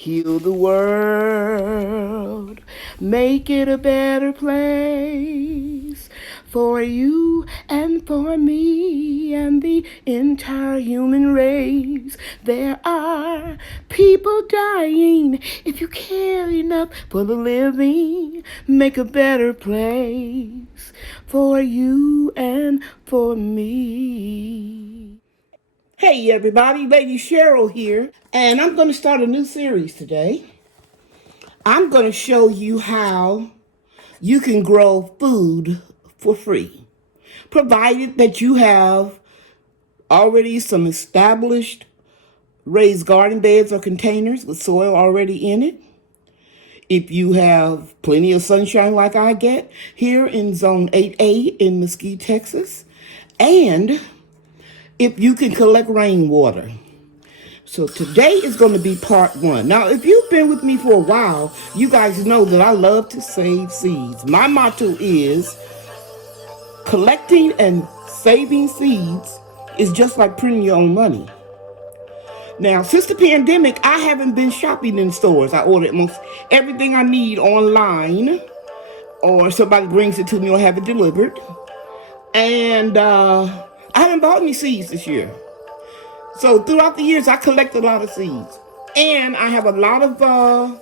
Heal the world, make it a better place for you and for me and the entire human race. There are people dying. If you care enough for the living, make a better place for you and for me. Hey everybody, Lady Cheryl here, and I'm going to start a new series today. I'm going to show you how you can grow food for free, provided that you have already some established raised garden beds or containers with soil already in it. If you have plenty of sunshine like I get here in Zone 8A in Mesquite, Texas, and if you can collect rainwater. So today is going to be part one. Now, if you've been with me for a while, you guys know that I love to save seeds. My motto is collecting and saving seeds is just like printing your own money. Now, since the pandemic, I haven't been shopping in stores. I ordered most everything I need online, or somebody brings it to me or have it delivered. And I haven't bought any seeds this year. So throughout the years, I collect a lot of seeds. And I have a lot of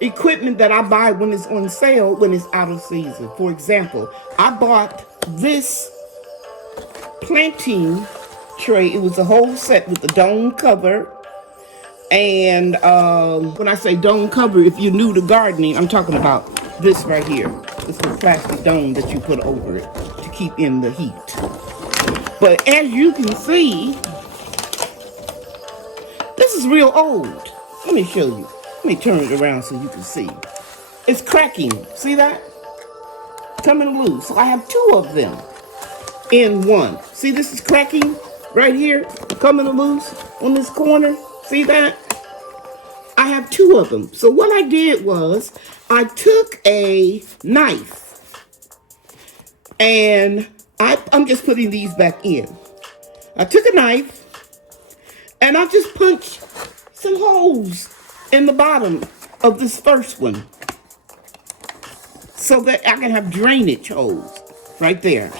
equipment that I buy when it's on sale, when it's out of season. For example, I bought this planting tray. It was a whole set with the dome cover. And when I say dome cover, if you're new to gardening, I'm talking about this right here. This little plastic dome that you put over it to keep in the heat. But as you can see, this is real old. Let me show you. Let me turn it around so you can see. It's cracking. See that? Coming loose. So I have two of them in one. See, this is cracking right here, coming loose on this corner. See that? I have two of them. So what I did was I took a knife and I'm just putting these back in. I took a knife and I just punched some holes in the bottom of this first one so that I can have drainage holes right there.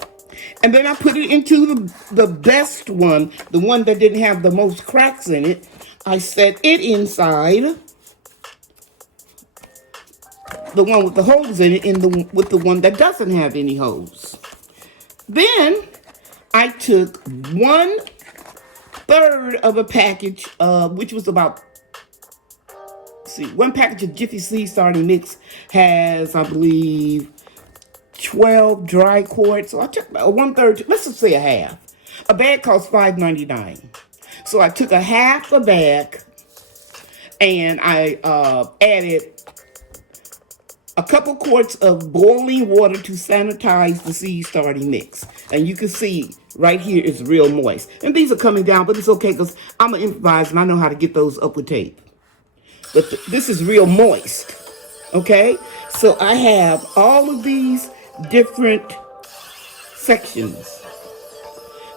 And then I put it into the best one, the one that didn't have the most cracks in it. I set it inside the one with the holes in it, with the one that doesn't have any holes. Then I took 1/3 of a package, which was about, one package of Jiffy Seed Starting Mix has, I believe, 12 dry quarts. So I took about 1/3, let's just say a half. A bag costs $5.99. So I took a half a bag and I added a couple quarts of boiling water to sanitize the seed starting mix. And you can see right here it's real moist. And these are coming down, but it's okay because I'm an improviser and I know how to get those up with tape. But this is real moist, okay? So I have all of these different sections.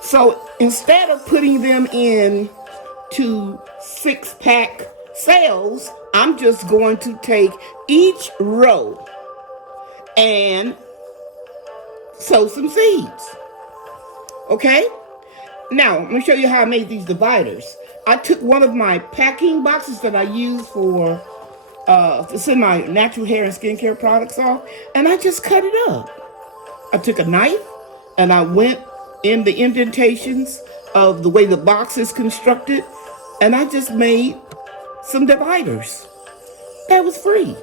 So instead of putting them in to 6-pack sales, I'm just going to take each row and sow some seeds. Okay? Now, I'm going to show you how I made these dividers. I took one of my packing boxes that I use for to send my natural hair and skincare products off, and I just cut it up. I took a knife and I went in the indentations of the way the box is constructed, and I just made some dividers. That was free.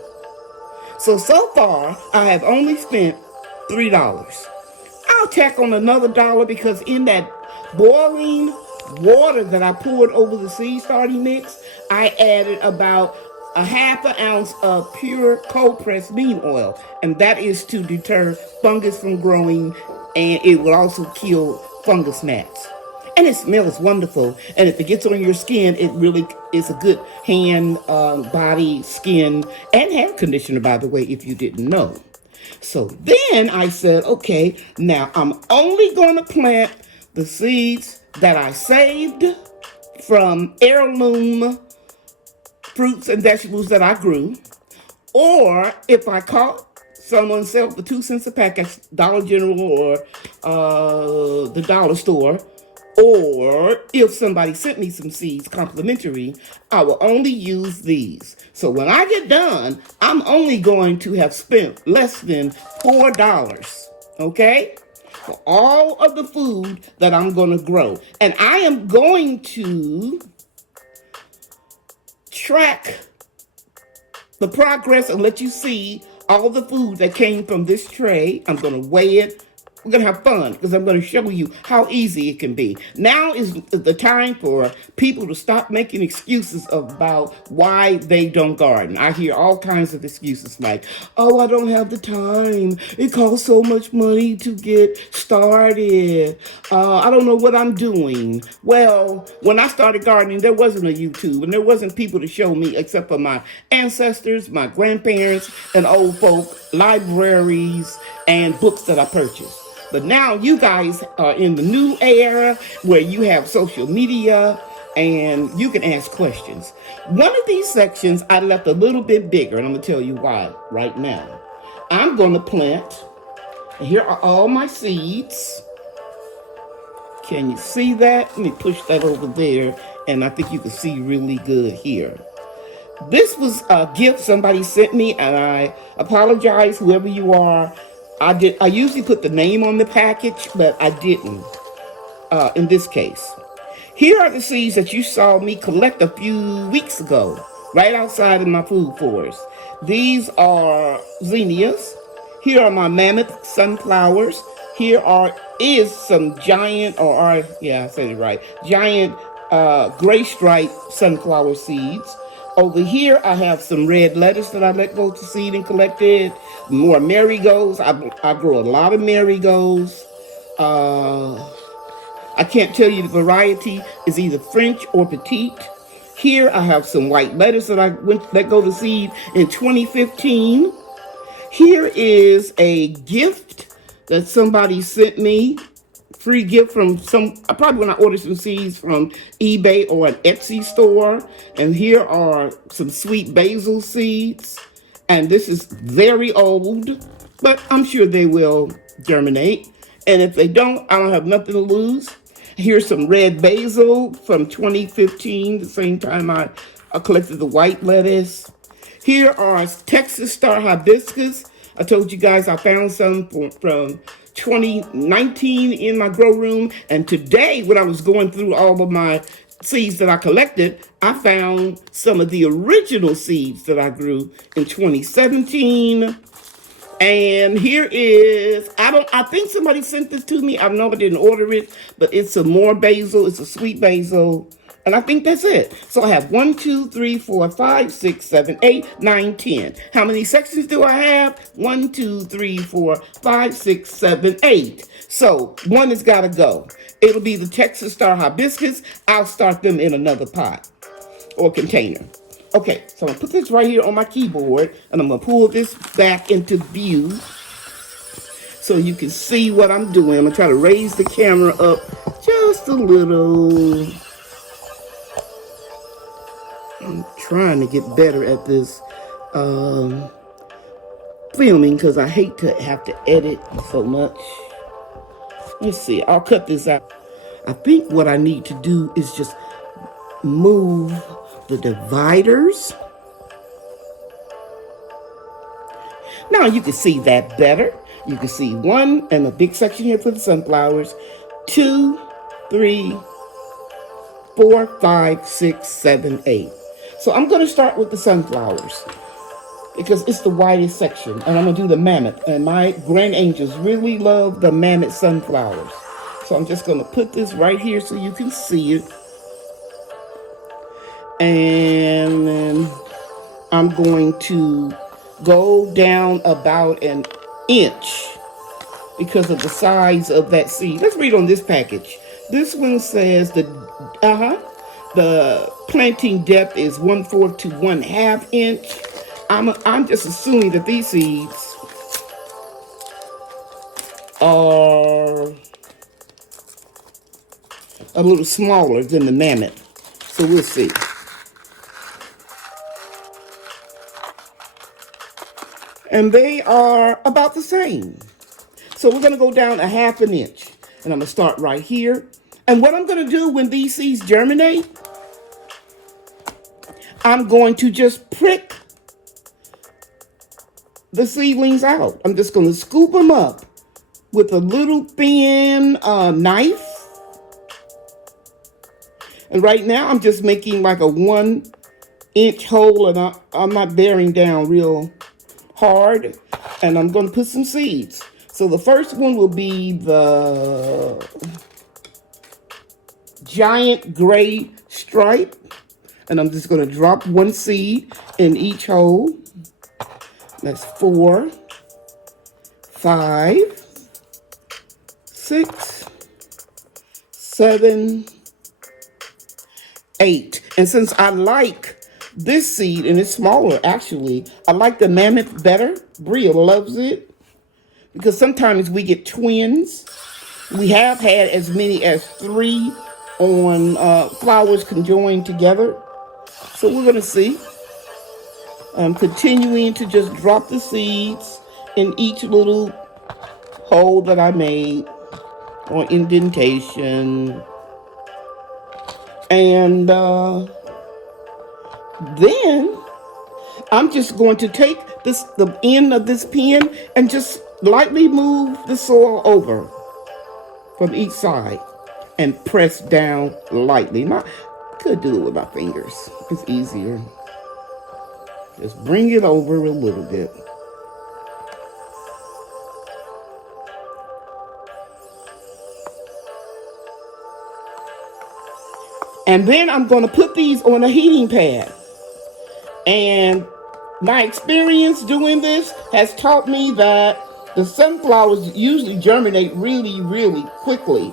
So far, I have only spent $3. I'll tack on another $1 because in that boiling water that I poured over the seed starting mix, I added about a half an ounce of pure cold pressed bean oil. And that is to deter fungus from growing, and it will also kill fungus gnats. And it smells wonderful. And if it gets on your skin, it really is a good hand, body, skin, and hair conditioner, by the way, if you didn't know. So then I said, okay, now I'm only going to plant the seeds that I saved from heirloom fruits and vegetables that I grew. Or if I caught someone sell for 2 cents a pack at Dollar General or the dollar store, or if somebody sent me some seeds complimentary, I will only use these. So when I get done, I'm only going to have spent less than $4, okay? For all of the food that I'm going to grow. And I am going to track the progress and let you see all the food that came from this tray. I'm going to weigh it. We're going to have fun because I'm going to show you how easy it can be. Now is the time for people to stop making excuses about why they don't garden. I hear all kinds of excuses like, oh, I don't have the time. It costs so much money to get started. I don't know what I'm doing. Well, when I started gardening, there wasn't a YouTube and there wasn't people to show me except for my ancestors, my grandparents, and old folk, libraries, and books that I purchased. But now you guys are in the new era where you have social media and you can ask questions. One of these sections I left a little bit bigger, and I'm going to tell you why right now. I'm going to plant, and here are all my seeds. Can you see that? Let me push that over there, and I think you can see really good here. This was a gift somebody sent me, and I apologize, whoever you are. I usually put the name on the package, but I didn't in this case. Here are the seeds that you saw me collect a few weeks ago, right outside of my food forest. These are zinnias. Here are my mammoth sunflowers. Is some giant, I said it right, giant gray stripe sunflower seeds. Over here, I have some red lettuce that I let go to seed and collected. More marigolds. I grow a lot of marigolds. I can't tell you the variety. Is either French or petite. Here, I have some white lettuce that I let go to seed in 2015. Here is a gift that somebody sent me. Free gift from probably when I ordered some seeds from eBay or an Etsy store. And here are some sweet basil seeds. And this is very old, but I'm sure they will germinate. And if they don't, I don't have nothing to lose. Here's some red basil from 2015, the same time I collected the white lettuce. Here are Texas Star Hibiscus. I told you guys I found some from 2019 in my grow room. And today, when I was going through all of my seeds that I collected, I found some of the original seeds that I grew in 2017. And here is, I think somebody sent this to me. I know I didn't order it, but it's some more basil. It's a sweet basil. And I think that's it. So I have 1, 2, 3, 4, 5, 6, 7, 8, 9, 10. How many sections do I have? 1, 2, 3, 4, 5, 6, 7, 8. So one has got to go. It'll be the Texas Star Hibiscus. I'll start them in another pot or container. Okay, so I'm going to put this right here on my keyboard, and I'm going to pull this back into view so you can see what I'm doing. I'm going to try to raise the camera up just a little. I'm trying to get better at this filming because I hate to have to edit so much. Let's see, I'll cut this out. I think what I need to do is just move the dividers. Now you can see that better. You can see 1 and a big section here for the sunflowers. 2, 3, 4, 5, 6, 7, 8. So I'm going to start with the sunflowers because it's the widest section. And I'm going to do the mammoth. And my grand angels really love the mammoth sunflowers. So I'm just going to put this right here so you can see it. And then I'm going to go down about an inch because of the size of that seed. Let's read on this package. This one says the planting depth is 1/4 to 1/2 inch. I'm just assuming that these seeds are a little smaller than the mammoth. So we'll see. And they are about the same. So we're going to go down a half an inch. And I'm going to start right here. And what I'm going to do when these seeds germinate, I'm going to just prick the seedlings out. I'm just going to scoop them up with a little thin knife. And right now I'm just making like a 1-inch hole, and I'm not bearing down real hard. And I'm going to put some seeds. So the first one will be the giant gray stripe. And I'm just going to drop 1 seed in each hole. That's 4, 5, 6, 7, 8. And since I like this seed, and it's smaller actually, I like the mammoth better. Bria loves it because sometimes we get twins. We have had as many as 3 on flowers conjoined together. So we're going to see. I'm continuing to just drop the seeds in each little hole that I made or indentation. And then I'm just going to take the end of this pen and just lightly move the soil over from each side and press down lightly. Now, I could do it with my fingers. It's easier. Just bring it over a little bit. And then I'm going to put these on a heating pad. And my experience doing this has taught me that the sunflowers usually germinate really, really quickly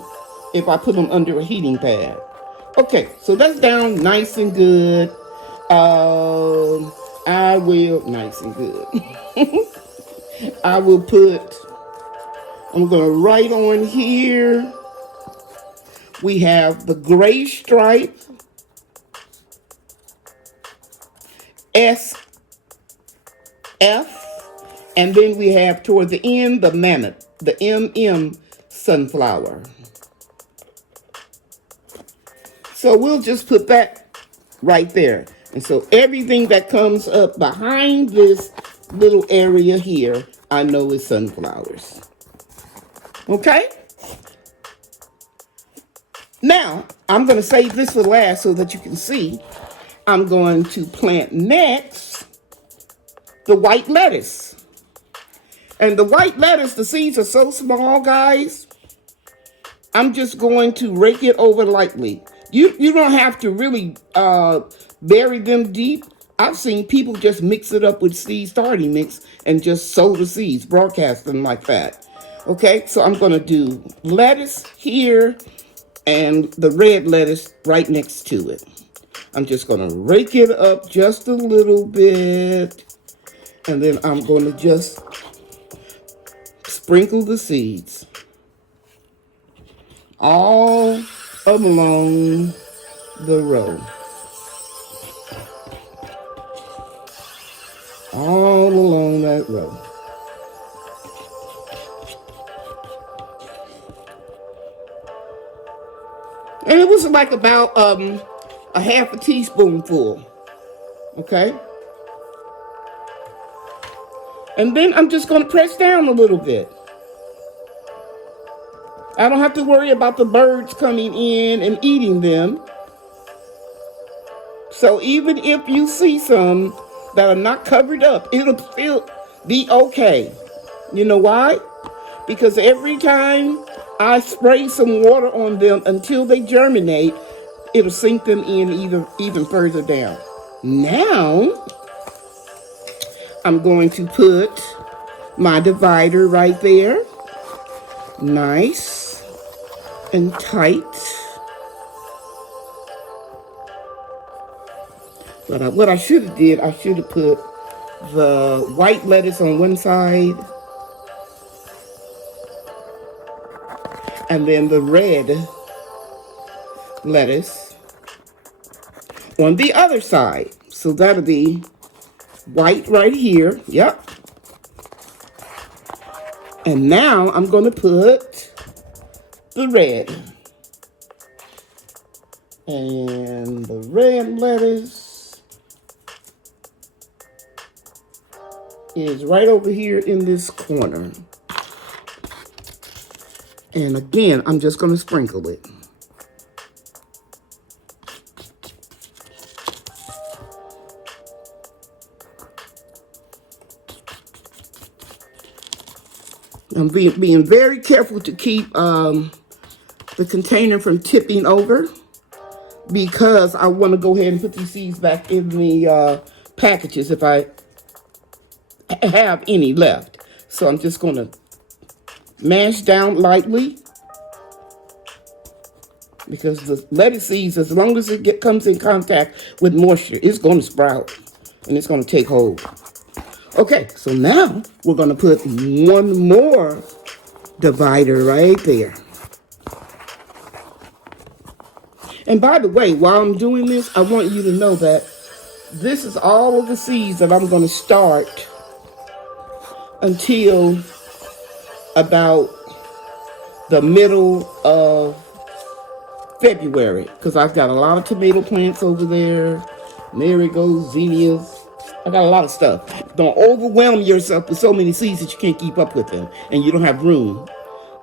if I put them under a heating pad. Okay, so that's down nice and good. Nice and good. I'm going to write on here, we have the gray stripe, SF, and then we have toward the end, the mammoth, the MM sunflower. So we'll just put that right there. And so everything that comes up behind this little area here, I know is sunflowers. Okay? Now, I'm going to save this for last so that you can see. I'm going to plant next the white lettuce. And the white lettuce, the seeds are so small, guys. I'm just going to rake it over lightly. You don't have to really bury them deep. I've seen people just mix it up with seed starting mix and just sow the seeds, broadcast them like that. Okay, so I'm going to do lettuce here and the red lettuce right next to it. I'm just going to rake it up just a little bit. And then I'm going to just sprinkle the seeds all along the row. All along that row. And it was like about a half a teaspoonful. Okay? And then I'm just going to press down a little bit. I don't have to worry about the birds coming in and eating them. So even if you see some that are not covered up, it'll still be okay. You know why? Because every time I spray some water on them until they germinate, it'll sink them in even further down. Now, I'm going to put my divider right there. Nice and tight. But what I should have did, I should have put the white lettuce on one side and then the red lettuce on the other side. So that'll be white right here. Yep. And now I'm going to put the red. And the red lettuce is right over here in this corner. And again, I'm just going to sprinkle it. I'm being very careful to keep the container from tipping over, because I want to go ahead and put these seeds back in the packages if I have any left. So I'm just going to mash down lightly, because the lettuce seeds, as long as it comes in contact with moisture, it's going to sprout and it's going to take hold. Okay, so now we're going to put one more divider right there. And by the way, while I'm doing this, I want you to know that this is all of the seeds that I'm going to start until about the middle of February, because I've got a lot of tomato plants over there, marigolds, zinnias. I got a lot of stuff. Don't overwhelm yourself with so many seeds that you can't keep up with them and you don't have room,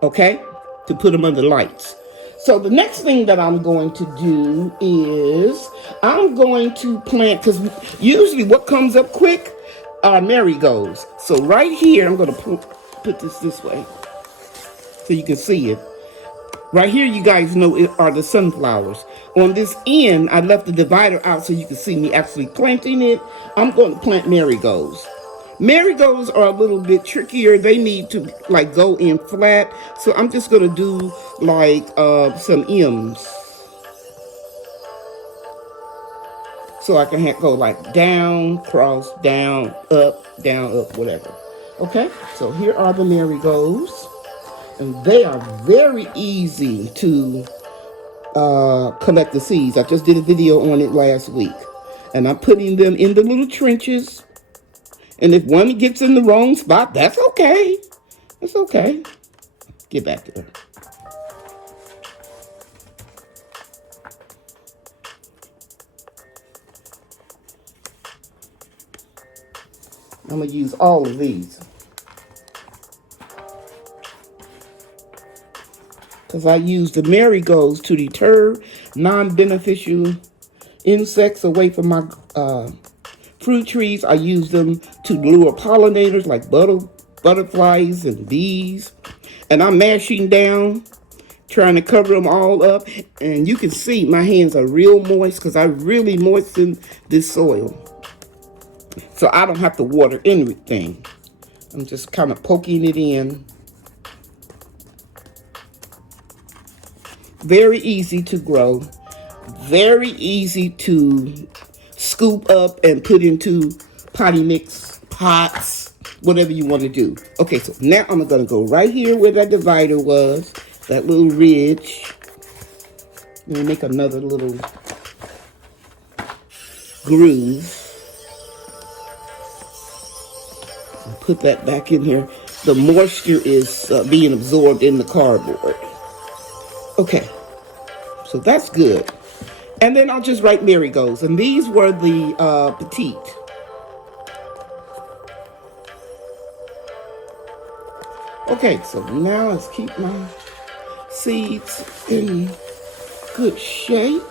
okay, to put them under lights. So the next thing that I'm going to do is I'm going to plant, because usually what comes up quick are marigolds. So right here, I'm going to put this way so you can see it. Right here, you guys know it are the sunflowers. On this end, I left the divider out so you can see me actually planting it. I'm going to plant marigolds. Marigolds are a little bit trickier. They need to like go in flat. So I'm just going to do like some M's. So I can go like down, cross, down, up, whatever. Okay, so here are the marigolds. And they are very easy to collect the seeds. I just did a video on it last week. And I'm putting them in the little trenches. And if one gets in the wrong spot, that's okay. That's okay. Get back to her. I'm going to use all of these, because I use the marigolds to deter non-beneficial insects away from my fruit trees. I use them to lure pollinators like butterflies and bees. And I'm mashing down, trying to cover them all up. And you can see my hands are real moist because I really moistened this soil. So I don't have to water anything. I'm just kind of poking it in. Very easy to grow. Very easy to scoop up and put into potty mix pots, whatever you want to do. Okay, so now I'm going to go right here where that divider was, that little ridge. Let me make another little groove. And put that back in here. The moisture is being absorbed in the cardboard. Okay, so that's good. And then I'll just write marigolds. And these were the petite. Okay, so now let's keep my seeds in good shape.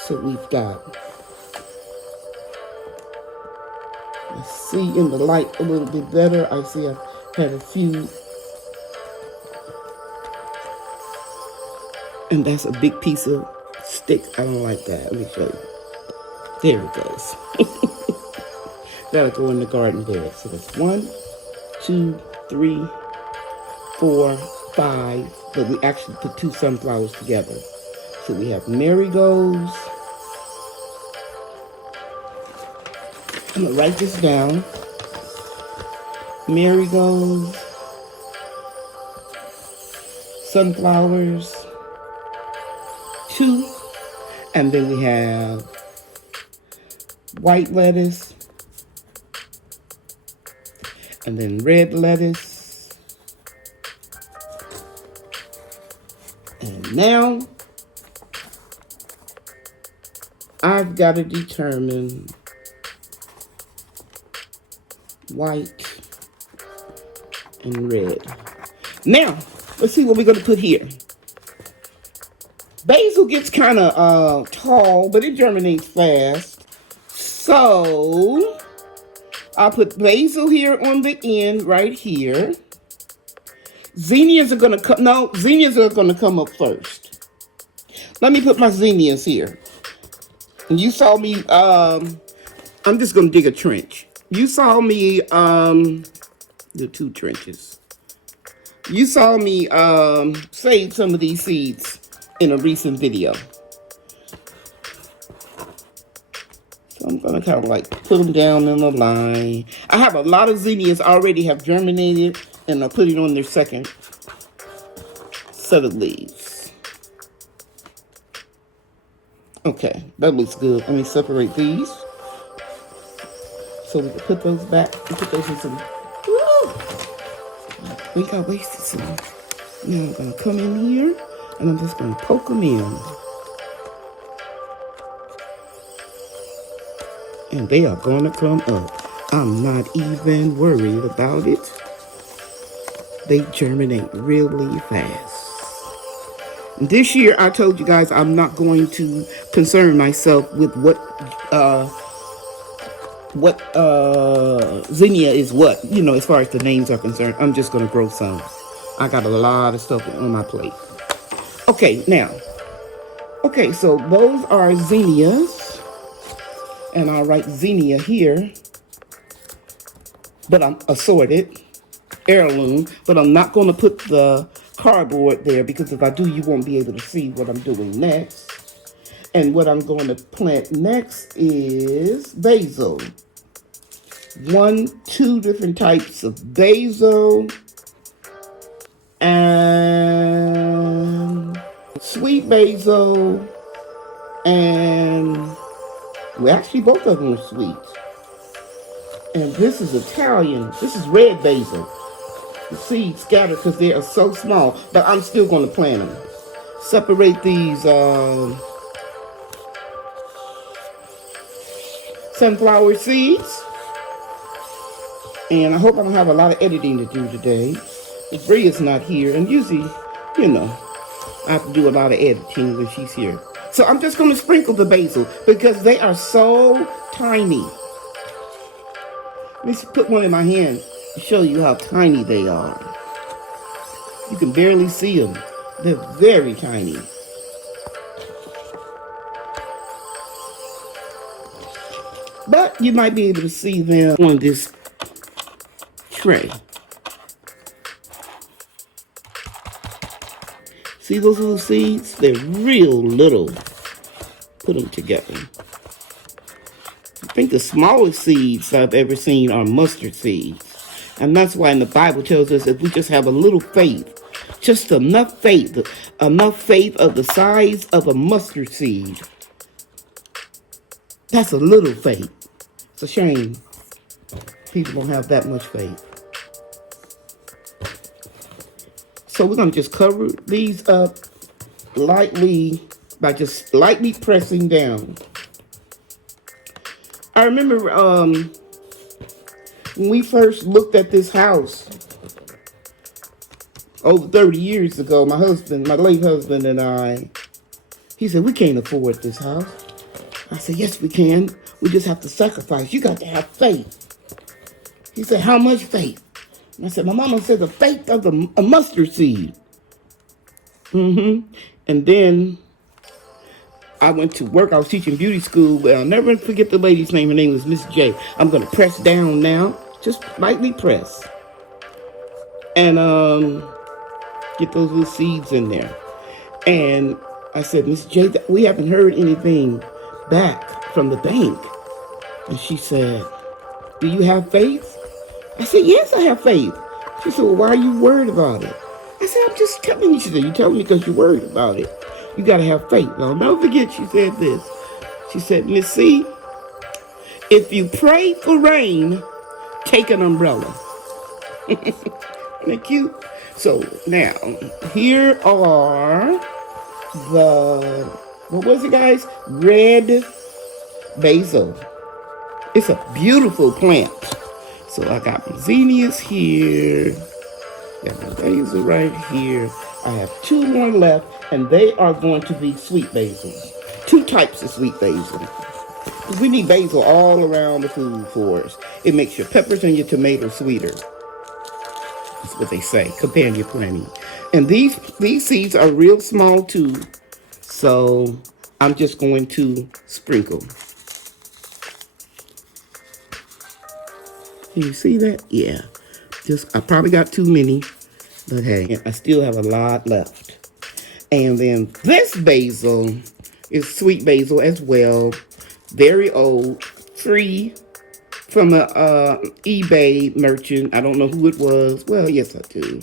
So we've got, let's see in the light a little bit better. I see I've had a few. And that's a big piece of stick. I don't like that. Let me show you. There it goes. That'll go in the garden bed. So that's 1, 2, 3, 4, 5. But we actually put 2 sunflowers together. So we have marigolds. I'm going to write this down. Marigolds. Sunflowers. 2. And then we have white lettuce. And then red lettuce. And now I've got to determine white and red. Now, let's see what we're going to put here. Basil gets kind of tall, but it germinates fast. So I'll put basil here on the end, right here. Zinnias are going to come. No, zinnias are going to come up first. Let me put my zinnias here. And you saw me. I'm just going to dig a trench. You saw me. The 2 trenches. You saw me save some of these seeds in a recent video. So I'm going to kind of like put them down in a line. I have a lot of zinnias already have germinated, and I'll put it on their second set of leaves. Okay, that looks good. Let me separate these so we can put those back and put those in some. Woo! I think I wasted some. Now I'm going to come in here and I'm just going to poke them in. And they are going to come up. I'm not even worried about it. They germinate really fast. This year, I told you guys I'm not going to concern myself with what zinnia is what, as far as the names are concerned. I'm just going to grow some. I got a lot of stuff on my plate. Okay, now. Okay, so those are zinnias. And I'll write zinnia here. But I'm assorted. Heirloom. But I'm not going to put the cardboard there, because if I do, you won't be able to see what I'm doing next. And what I'm going to plant next is basil. 2 different types of basil. And sweet basil. And, well, actually both of them are sweet. And this is Italian. This is red basil. The seeds scattered because they are so small, but I'm still going to plant them. Separate these sunflower seeds. And I hope I don't have a lot of editing to do today. Bria's not here, and usually, I have to do a lot of editing when she's here. So I'm just going to sprinkle the basil because they are so tiny. Let me put one in my hand to show you how tiny they are. You can barely see them. They're very tiny. But you might be able to see them on this tray. See those little seeds? They're real little. Put them together. I think the smallest seeds I've ever seen are mustard seeds. And that's why in the Bible tells us if we just have a little faith, just enough faith of the size of a mustard seed. That's a little faith. It's a shame people don't have that much faith. So we're going to just cover these up lightly by just lightly pressing down. I remember when we first looked at this house over 30 years ago, my late husband and I, he said, we can't afford this house. I said, yes, we can. We just have to sacrifice. You got to have faith. He said, how much faith? And I said, my mama said the faith of a mustard seed. And then I went to work. I was teaching beauty school. I'll never forget the lady's name. Her name was Miss J. I'm going to press down now. Just lightly press. And get those little seeds in there. And I said, Miss J, we haven't heard anything back from the bank. And she said, do you have faith? I said, yes, I have faith. She said, well, why are you worried about it? I said, I'm just telling you. She said, you're telling me because you're worried about it. You got to have faith. Now, don't forget, she said this. She said, Miss C, if you pray for rain, take an umbrella. Isn't that cute? So now, here are the, what was it, guys? Red basil. It's a beautiful plant. So I got my zinnias here. Got my basil right here. I have 2 more left, and they are going to be sweet basil. 2 types of sweet basil. We need basil all around the food for us. It makes your peppers and your tomatoes sweeter. That's what they say, comparing your planting. And these seeds are real small too. So I'm just going to sprinkle. Can you see that? Yeah. I probably got too many, but hey, I still have a lot left. And then this basil is sweet basil as well. Very old, free from a eBay merchant. I don't know who it was. Well, yes, I do.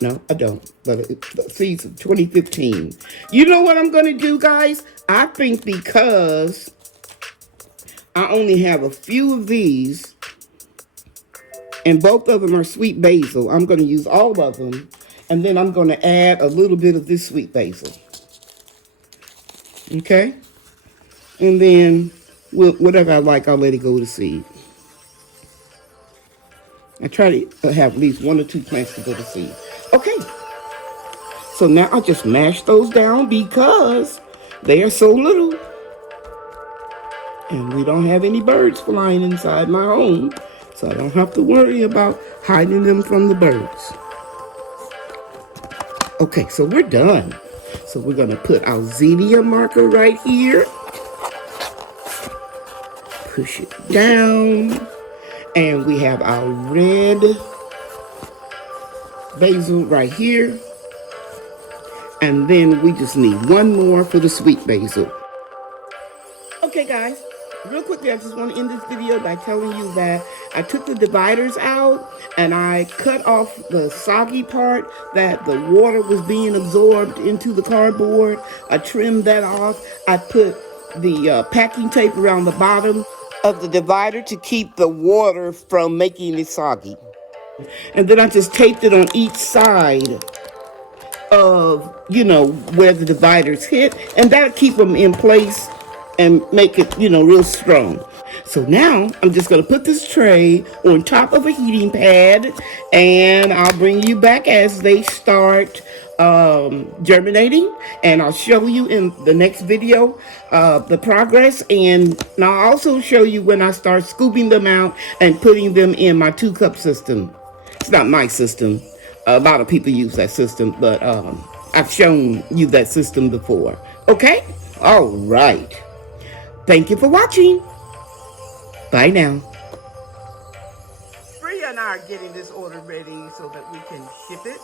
No, I don't. But the seeds of 2015. You know what I'm going to do, guys? I think because I only have a few of these, and both of them are sweet basil, I'm going to use all of them, and then I'm going to add a little bit of this sweet basil. Okay? And then, whatever I like, I'll let it go to seed. I try to have at least 1 or 2 plants to go to seed. Okay. So now I'll just mash those down because they are so little. And we don't have any birds flying inside my home. So I don't have to worry about hiding them from the birds. Okay, so we're done. So we're going to put our zinnia marker right here. Push it down. And we have our red basil right here. And then we just need 1 more for the sweet basil. Okay, guys. Real quickly, I just want to end this video by telling you that I took the dividers out and I cut off the soggy part that the water was being absorbed into the cardboard. I trimmed that off. I put the packing tape around the bottom of the divider to keep the water from making it soggy. And then I just taped it on each side of, where the dividers hit, and that'll keep them in place and make it, real strong. So now I'm just going to put this tray on top of a heating pad, and I'll bring you back as they start germinating, and I'll show you in the next video the progress, and I'll also show you when I start scooping them out and putting them in my 2-cup system. It's not my system. A lot of people use that system, but I've shown you that system before. Okay? All right. Thank you for watching. Bye now. Bria and I are getting this order ready so that we can ship it.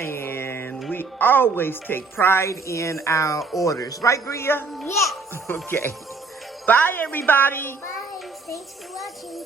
And we always take pride in our orders. Right, Bria? Yes. Okay. Bye, everybody. Bye. Thanks for watching.